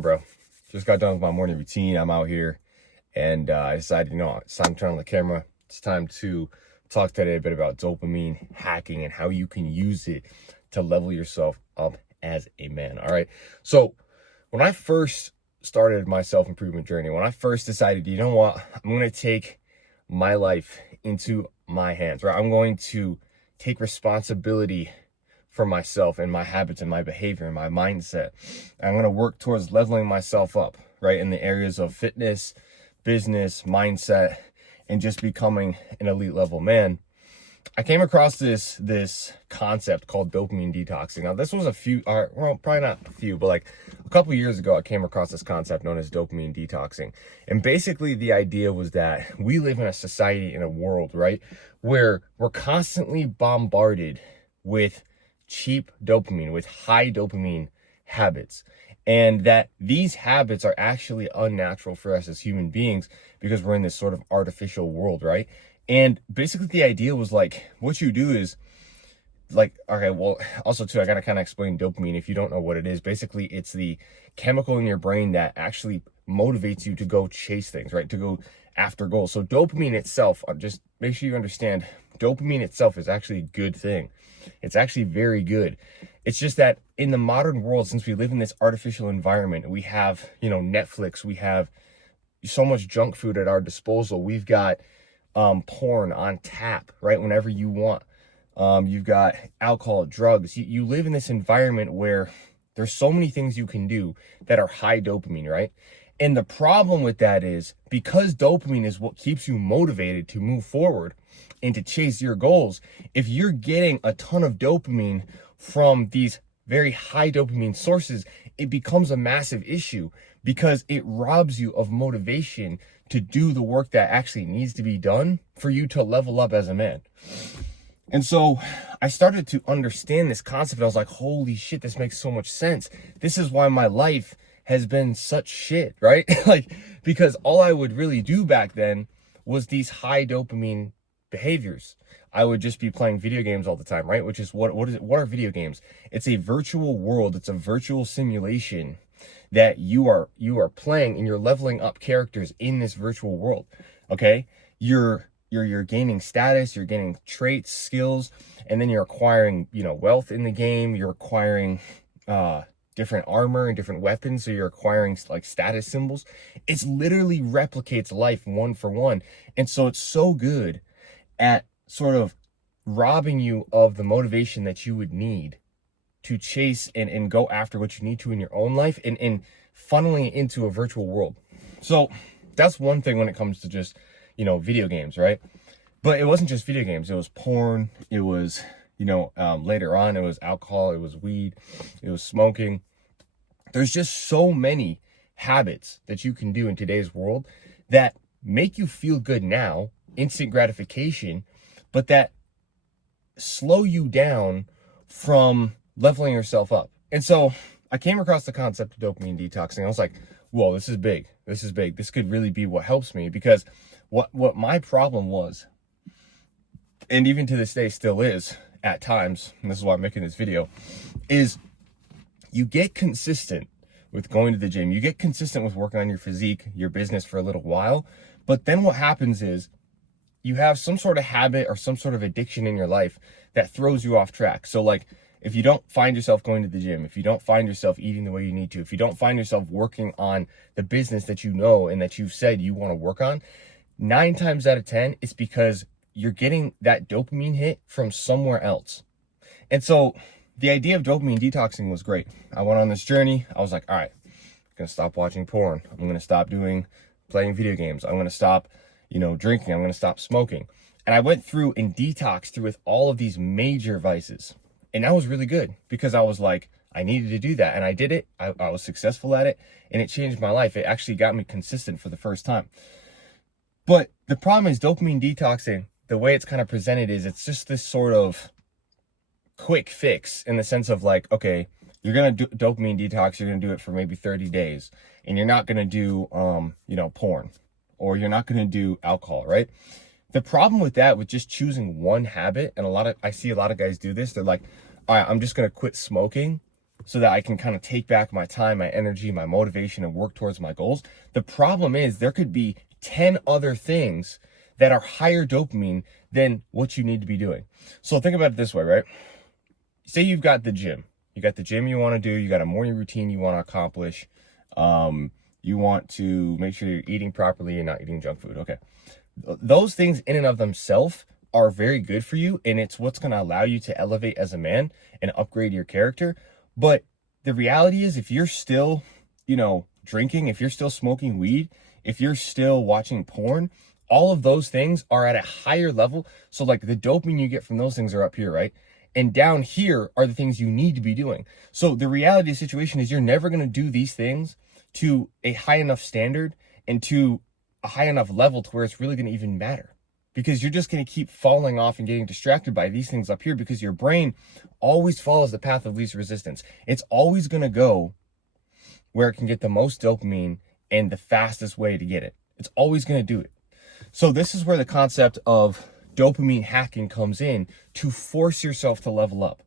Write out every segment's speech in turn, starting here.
Bro, just got done with my morning routine. I'm out here and I decided, it's time to turn on the camera. It's time to talk today a bit about dopamine hacking and how you can use it to level yourself up as a man. All right. So when I first started my self-improvement journey, when I first decided, you know what, I'm going to take my life into my hands, right? I'm going to take responsibility for myself and my habits and my behavior and my mindset. I'm going to work towards leveling myself up, right, in the areas of fitness, business, mindset, and just becoming an elite level man. I came across this concept called dopamine detoxing. Now, this was probably not a few, but like a couple of years ago, I came across this concept known as dopamine detoxing. And basically the idea was that we live in a society, in a world, right, where we're constantly bombarded with cheap dopamine, with high dopamine habits, and that these habits are actually unnatural for us as human beings because we're in this sort of artificial world, right? And basically the idea was like, what you do is like, okay, well, also too, I gotta kind of explain dopamine if you don't know what it is. Basically, it's the chemical in your brain that actually motivates you to go chase things, right? To go after goals. So dopamine itself, just make sure you understand, dopamine itself is actually a good thing. It's actually very good. It's just that in the modern world, since we live in this artificial environment, we have, Netflix, we have so much junk food at our disposal. We've got porn on tap, right? Whenever you want. You've got alcohol, drugs. You live in this environment where there's so many things you can do that are high dopamine, right? And the problem with that is because dopamine is what keeps you motivated to move forward and to chase your goals. If you're getting a ton of dopamine from these very high dopamine sources, it becomes a massive issue because it robs you of motivation to do the work that actually needs to be done for you to level up as a man. And so I started to understand this concept. I was like, holy shit, this makes so much sense. This is why my life has been such shit, right? Like, because all I would really do back then was these high dopamine behaviors. I would just be playing video games all the time, right? Which is what is it? What are video games? It's a virtual world. It's a virtual simulation that you are playing, and you're leveling up characters in this virtual world. Okay? You're gaining status, you're gaining traits, skills, and then you're acquiring, wealth in the game. You're acquiring different armor and different weapons. So you're acquiring like status symbols. It's literally replicates life one for one. And so it's so good at sort of robbing you of the motivation that you would need to chase and go after what you need to in your own life, and funneling it into a virtual world. So that's one thing when it comes to just, video games, right? But it wasn't just video games. It was porn. It was, later on, it was alcohol. It was weed. It was smoking. There's just so many habits that you can do in today's world that make you feel good now, instant gratification, but that slow you down from leveling yourself up. And so I came across the concept of dopamine detoxing. I was like, whoa, this is big. This is big. This could really be what helps me, because what my problem was, and even to this day still is at times, and this is why I'm making this video, is you get consistent with going to the gym. You get consistent with working on your physique, your business for a little while. But then what happens is you have some sort of habit or some sort of addiction in your life that throws you off track. So like, if you don't find yourself going to the gym, if you don't find yourself eating the way you need to, if you don't find yourself working on the business that you know and that you've said you want to work on, 9 times out of 10, it's because you're getting that dopamine hit from somewhere else. And so the idea of dopamine detoxing was great. I went on this journey. I was like, all right, I'm going to stop watching porn. I'm going to stop playing video games. I'm going to stop, drinking. I'm going to stop smoking. And I went through and detoxed through with all of these major vices. And that was really good because I was like, I needed to do that. And I did it. I was successful at it. And it changed my life. It actually got me consistent for the first time. But the problem is dopamine detoxing, the way it's kind of presented is it's just this sort of quick fix in the sense of like, okay, you're going to do dopamine detox. You're going to do it for maybe 30 days and you're not going to do, porn, or you're not going to do alcohol, right? The problem with that, with just choosing one habit, and I see a lot of guys do this. They're like, all right, I'm just going to quit smoking so that I can kind of take back my time, my energy, my motivation, and work towards my goals. The problem is there could be 10 other things that are higher dopamine than what you need to be doing. So think about it this way, right? Say you've got the gym. You got the gym you want to do. You got a morning routine you want to accomplish. You want to make sure you're eating properly and not eating junk food. Okay. Those things in and of themselves are very good for you, and it's what's going to allow you to elevate as a man and upgrade your character. But the reality is, if you're still, drinking, if you're still smoking weed, if you're still watching porn, all of those things are at a higher level. So like the dopamine you get from those things are up here, right? And down here are the things you need to be doing. So the reality of the situation is you're never going to do these things to a high enough standard and to a high enough level to where it's really going to even matter, because you're just going to keep falling off and getting distracted by these things up here, because your brain always follows the path of least resistance. It's always going to go where it can get the most dopamine and the fastest way to get it. It's always going to do it. So this is where the concept of dopamine hacking comes in, to force yourself to level up.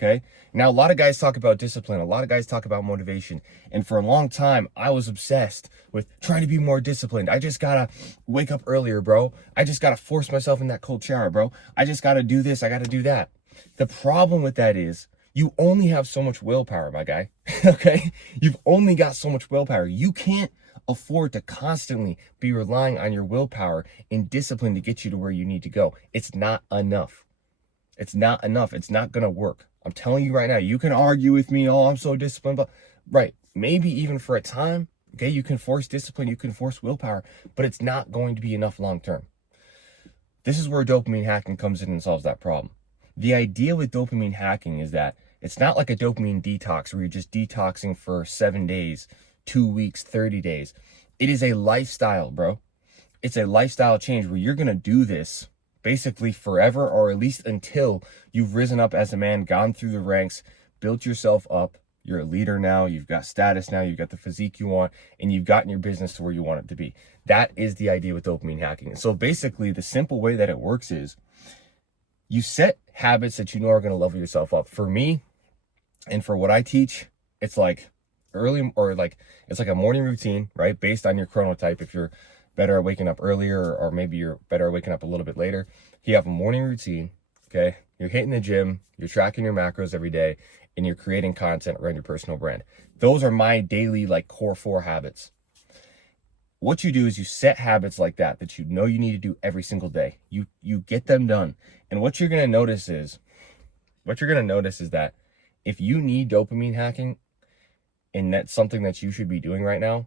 Okay. Now, a lot of guys talk about discipline. A lot of guys talk about motivation. And for a long time, I was obsessed with trying to be more disciplined. I just gotta wake up earlier, bro. I just gotta force myself in that cold shower, bro. I just gotta do this. I gotta do that. The problem with that is you only have so much willpower, my guy. Okay. You've only got so much willpower. You can't afford to constantly be relying on your willpower and discipline to get you to where you need to go. It's not enough. It's not enough. It's not going to work. I'm telling you right now. You can argue with me, oh, I'm so disciplined, but right, maybe even for a time, okay, you can force discipline, you can force willpower, but it's not going to be enough long term. This is where dopamine hacking comes in and solves that problem. The idea with dopamine hacking is that it's not like a dopamine detox where you're just detoxing for 7 days, 2 weeks, 30 days. It is a lifestyle, bro. It's a lifestyle change where you're going to do this basically forever, or at least until you've risen up as a man, gone through the ranks, built yourself up. You're a leader now. You've got status now. You've got the physique you want, and you've gotten your business to where you want it to be. That is the idea with dopamine hacking. So basically, the simple way that it works is you set habits that you know are going to level yourself up. For me, and for what I teach, it's like it's like a morning routine, right? Based on your chronotype. If you're better at waking up earlier, or maybe you're better at waking up a little bit later, you have a morning routine, okay? You're hitting the gym, you're tracking your macros every day, and you're creating content around your personal brand. Those are my daily core 4 habits. What you do is you set habits like that you know you need to do every single day. You get them done. And what you're going to notice is that if you need dopamine hacking, and that's something that you should be doing right now,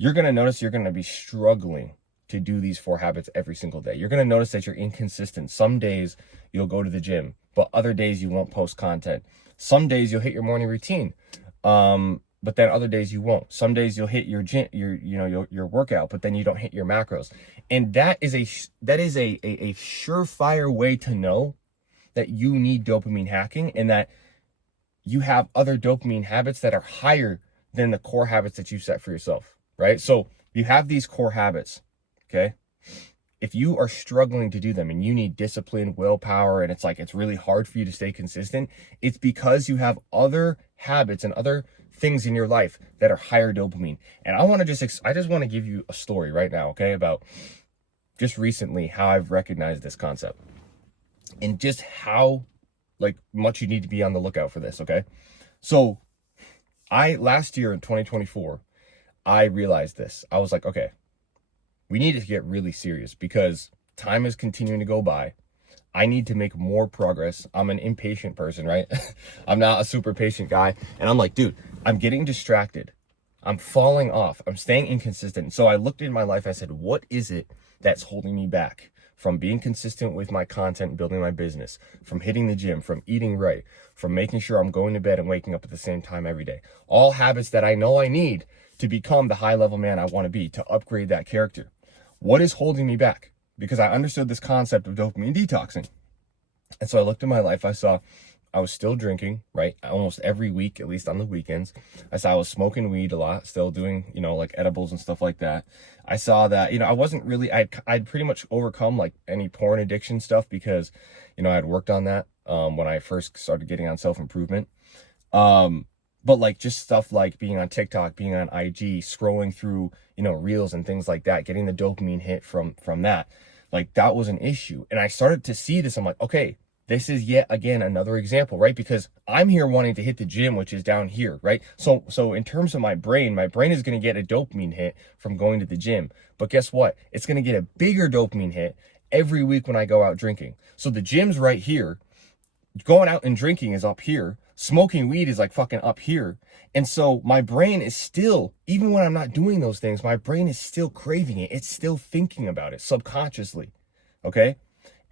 you're going to notice you're going to be struggling to do these 4 habits every single day. You're going to notice that you're inconsistent. Some days you'll go to the gym, but other days you won't post content. Some days you'll hit your morning routine, but then other days you won't. Some days you'll hit your gym, your workout, but then you don't hit your macros. And that is a surefire way to know that you need dopamine hacking, and that you have other dopamine habits that are higher than the core habits that you set for yourself, right? So you have these core habits, okay? If you are struggling to do them and you need discipline, willpower, and it's really hard for you to stay consistent, it's because you have other habits and other things in your life that are higher dopamine. And I just want to give you a story right now, okay, about just recently how I've recognized this concept and just how much you need to be on the lookout for this, okay? So last year in 2024, I realized this. I was like, okay, we need to get really serious because time is continuing to go by. I need to make more progress. I'm an impatient person, right? I'm not a super patient guy. And I'm like, dude, I'm getting distracted. I'm falling off. I'm staying inconsistent. So I looked in my life. I said, what is it that's holding me back from being consistent with my content and building my business, from hitting the gym, from eating right, from making sure I'm going to bed and waking up at the same time every day? All habits that I know I need to become the high level man I want to be, to upgrade that character. What is holding me back? Because I understood this concept of dopamine detoxing. And so I looked at my life. I saw I was still drinking, right? Almost every week, at least on the weekends. I saw I was smoking weed a lot, still doing, edibles and stuff like that. I saw that, I wasn't really, I'd pretty much overcome any porn addiction stuff because, I had worked on that when I first started getting on self-improvement. But like just stuff like being on TikTok, being on IG, scrolling through, reels and things like that, getting the dopamine hit from that, like that was an issue. And I started to see this. I'm like, okay, this is yet again another example, right? Because I'm here wanting to hit the gym, which is down here, right? So in terms of my brain is going to get a dopamine hit from going to the gym. But guess what? It's going to get a bigger dopamine hit every week when I go out drinking. So the gym's right here. Going out and drinking is up here. Smoking weed is like fucking up here. And so my brain is still, even when I'm not doing those things, my brain is still craving it. It's still thinking about it subconsciously. Okay.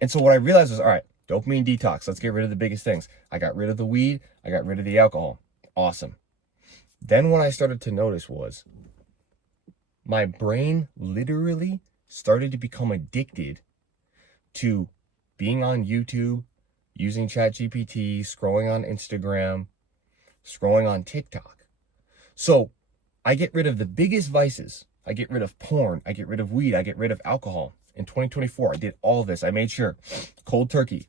And so what I realized was, all right, dopamine detox. Let's get rid of the biggest things. I got rid of the weed. I got rid of the alcohol. Awesome. Then what I started to notice was my brain literally started to become addicted to being on YouTube, using ChatGPT, scrolling on Instagram, scrolling on TikTok. So I get rid of the biggest vices. I get rid of porn. I get rid of weed. I get rid of alcohol. In 2024, I did all this. I made sure, cold turkey,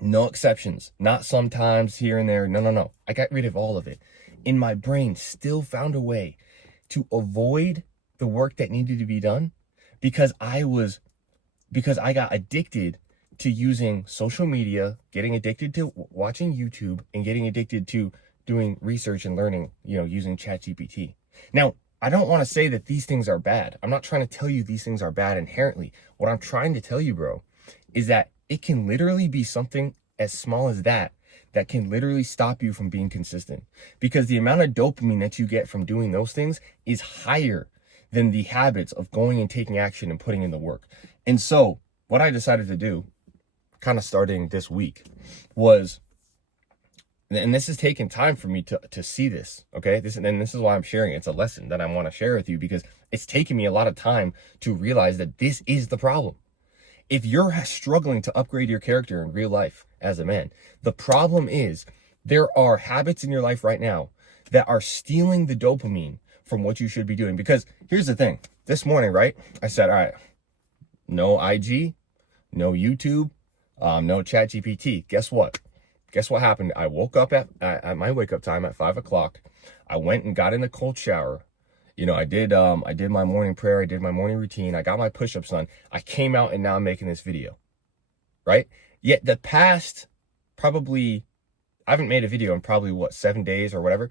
no exceptions, not sometimes here and there. No. I got rid of all of it. And my brain still found a way to avoid the work that needed to be done because I got addicted to using social media, getting addicted to watching YouTube, and getting addicted to doing research and learning, using ChatGPT. Now, I don't want to say that these things are bad. I'm not trying to tell you these things are bad inherently. What I'm trying to tell you, bro, is that it can literally be something as small as that can literally stop you from being consistent. Because the amount of dopamine that you get from doing those things is higher than the habits of going and taking action and putting in the work. And so what I decided to do, kind of starting this week, was, and this has taken time for me to see this, okay? This is why I'm sharing it. It's a lesson that I want to share with you because it's taken me a lot of time to realize that this is the problem. If you're struggling to upgrade your character in real life as a man, the problem is there are habits in your life right now that are stealing the dopamine from what you should be doing. Because here's the thing. This morning, right, I said, all right, no IG, no YouTube, no ChatGPT. Guess what? Guess what happened? I woke up at my wake up time at 5 o'clock. I went and got in the cold shower. I did my morning prayer. I did my morning routine. I got my push-ups done. I came out and now I'm making this video, right? Yet the past I haven't made a video in probably 7 days or whatever.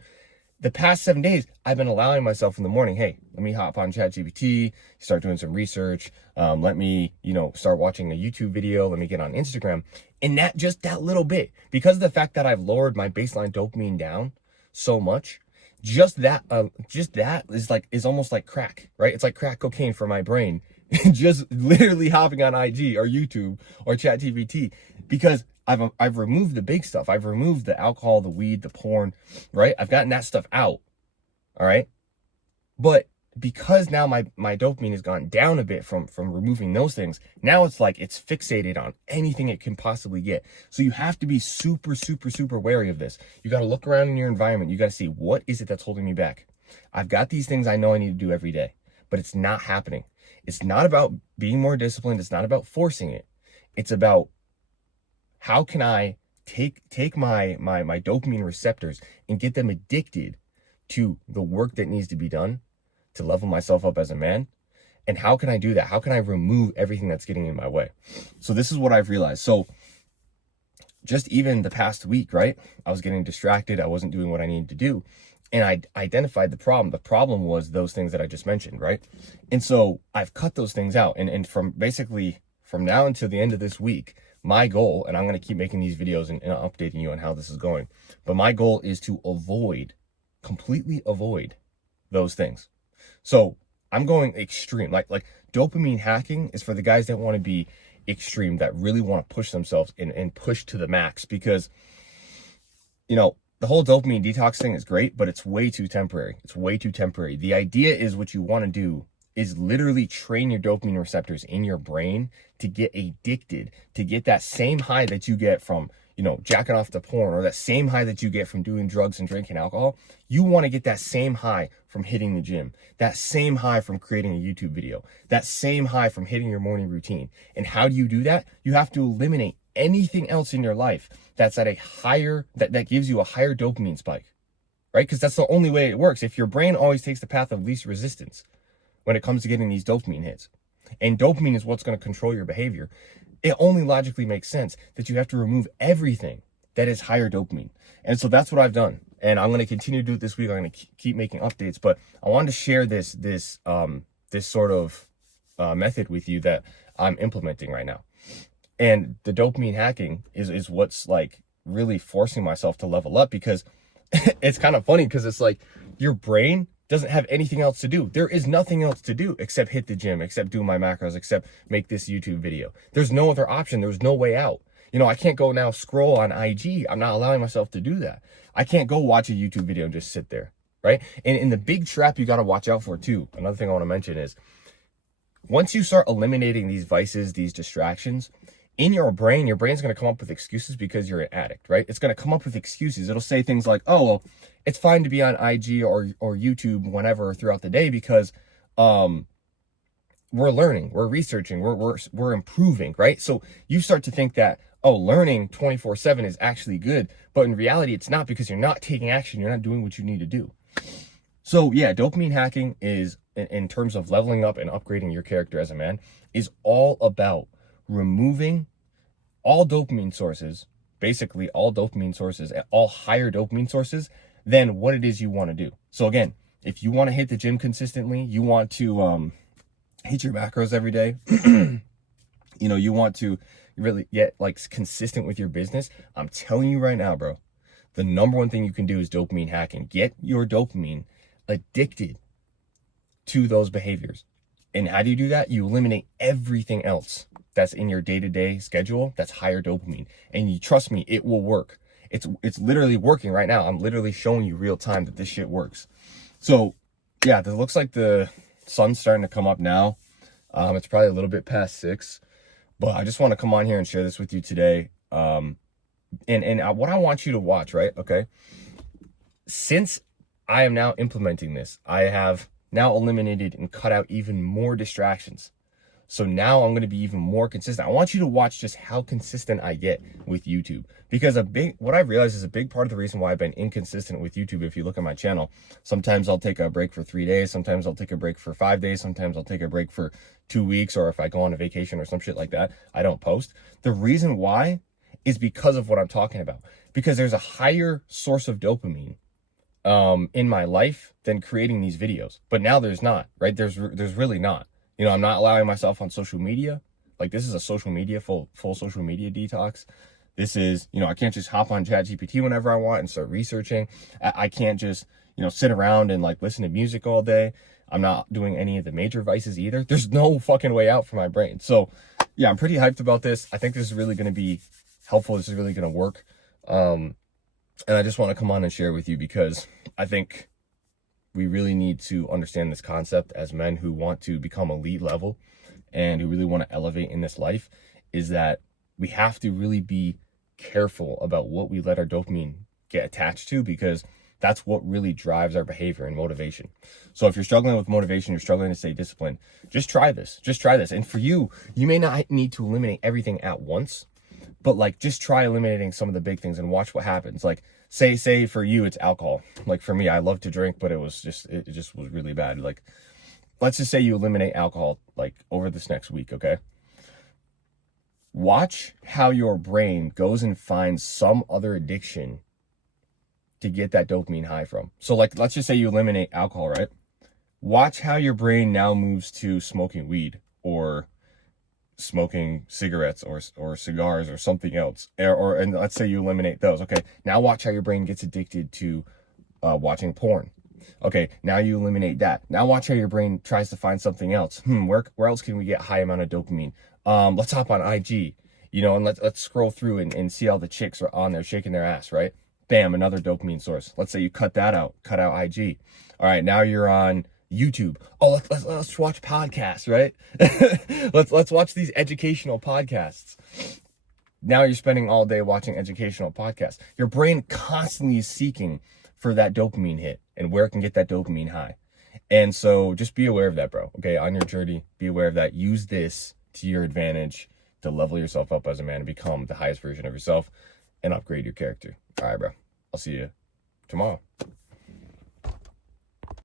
The past 7 days, I've been allowing myself in the morning, hey, let me hop on ChatGPT, start doing some research. Let me, start watching a YouTube video. Let me get on Instagram. And that little bit, because of the fact that I've lowered my baseline dopamine down so much, just that is almost like crack, right? It's like crack cocaine for my brain. Just literally hopping on IG or YouTube or ChatGPT, because I've removed the big stuff. I've removed the alcohol, the weed, the porn, right? I've gotten that stuff out. All right. But because now my dopamine has gone down a bit from removing those things, now it's like it's fixated on anything it can possibly get. So you have to be super, super, super wary of this. You got to look around in your environment. You got to see, what is it that's holding me back? I've got these things I know I need to do every day, but it's not happening. It's not about being more disciplined. It's not about forcing it. It's about, how can I take my dopamine receptors and get them addicted to the work that needs to be done to level myself up as a man? And how can I do that? How can I remove everything that's getting in my way? So this is what I've realized. So just even the past week, right? I was getting distracted. I wasn't doing what I needed to do. And I identified the problem. The problem was those things that I just mentioned, right? And so I've cut those things out. And from now until the end of this week, my goal, and I'm going to keep making these videos and updating you on how this is going, but my goal is to completely avoid those things. So I'm going extreme. Like dopamine hacking is for the guys that want to be extreme, that really want to push themselves and push to the max, because, the whole dopamine detox thing is great, but it's way too temporary. It's way too temporary. The idea is, what you want to do is literally train your dopamine receptors in your brain to get addicted, to get that same high that you get from, jacking off to porn, or that same high that you get from doing drugs and drinking alcohol. You want to get that same high from hitting the gym, that same high from creating a YouTube video, that same high from hitting your morning routine. And how do you do that? You have to eliminate anything else in your life that's at a higher, that gives you a higher dopamine spike, right? Because that's the only way it works. If your brain always takes the path of least resistance when it comes to getting these dopamine hits, and dopamine is what's going to control your behavior, it only logically makes sense that you have to remove everything that is higher dopamine. And so that's what I've done. And I'm going to continue to do it this week. I'm going to keep making updates, but I wanted to share this sort of method with you that I'm implementing right now. And the dopamine hacking is what's like really forcing myself to level up, because it's kind of funny, because it's like your brain doesn't have anything else to do. There is nothing else to do except hit the gym, except do my macros, except make this YouTube video. There's no other option. There's no way out. You know, I can't go now scroll on IG. I'm not allowing myself to do that. I can't go watch a YouTube video and just sit there, right? And in the big trap you got to watch out for too, another thing I want to mention is, once you start eliminating these vices, these distractions, in your brain's going to come up with excuses, because you're an addict, right? It's going to come up with excuses. It'll say things like, oh, well, it's fine to be on IG or YouTube whenever throughout the day, because we're learning, we're researching, we're improving, right? So you start to think that, oh, learning 24/7 is actually good, but in reality, it's not, because you're not taking action. You're not doing what you need to do. So yeah, dopamine hacking is, in terms of leveling up and upgrading your character as a man, is all about removing all dopamine sources, basically all dopamine sources, all higher dopamine sources than what it is you want to do. So again, if you want to hit the gym consistently, you want to hit your macros every day, you know, you want to really get like consistent with your business, I'm telling you right now, bro, the number one thing you can do is dopamine hacking. Get your dopamine addicted to those behaviors. And how do you do that? You eliminate everything else that's in your day-to-day schedule that's higher dopamine. And you trust me, it will work. It's literally working right now. I'm literally showing you real time that this shit works. So yeah, it looks like the sun's starting to come up now. It's probably a little bit past 6, but I just want to come on here and share this with you today. And what I want you to watch, right? Okay. Since I am now implementing this, I have now eliminated and cut out even more distractions. So now I'm going to be even more consistent. I want you to watch just how consistent I get with YouTube, because what I've realized is a big part of the reason why I've been inconsistent with YouTube. If you look at my channel, sometimes I'll take a break for 3 days. Sometimes I'll take a break for 5 days. Sometimes I'll take a break for 2 weeks. Or if I go on a vacation or some shit like that, I don't post. The reason why is because of what I'm talking about, because there's a higher source of dopamine in my life than creating these videos. But now there's not, right? There's really not. You know, I'm not allowing myself on social media. Like, this is a social media, full social media detox. This is, you know, I can't just hop on ChatGPT whenever I want and start researching. I can't just, you know, sit around and like listen to music all day. I'm not doing any of the major vices either. There's no fucking way out for my brain. So yeah, I'm pretty hyped about this. I think this is really going to be helpful. This is really going to work. And I just want to come on and share with you, because I think we really need to understand this concept as men who want to become elite level and who really want to elevate in this life, is that we have to really be careful about what we let our dopamine get attached to, because that's what really drives our behavior and motivation. So if you're struggling with motivation, you're struggling to stay disciplined, just try this. And for you, you may not need to eliminate everything at once, but like, just try eliminating some of the big things and watch what happens. Like, say for you, it's alcohol. Like for me, I love to drink, but it just was really bad. Like, let's just say you eliminate alcohol, like over this next week. Okay. Watch how your brain goes and finds some other addiction to get that dopamine high from. So like, let's just say you eliminate alcohol, right? Watch how your brain now moves to smoking weed or smoking cigarettes or cigars or something else, and let's say you eliminate those. Okay, now watch how your brain gets addicted to watching porn. Okay, now you eliminate that. Now watch how your brain tries to find something else. Where else can we get high amount of dopamine? Let's hop on IG, you know, and let's scroll through and see all the chicks are on there shaking their ass, right? Bam, another dopamine source. Let's say you cut out IG. All right, now you're on YouTube. Oh, let's watch podcasts, right? let's watch these educational podcasts. Now you're spending all day watching educational podcasts. Your brain constantly is seeking for that dopamine hit and where it can get that dopamine high. And so just be aware of that, bro. Okay, on your journey, be aware of that. Use this to your advantage to level yourself up as a man and become the highest version of yourself and upgrade your character. All right, bro. I'll see you tomorrow.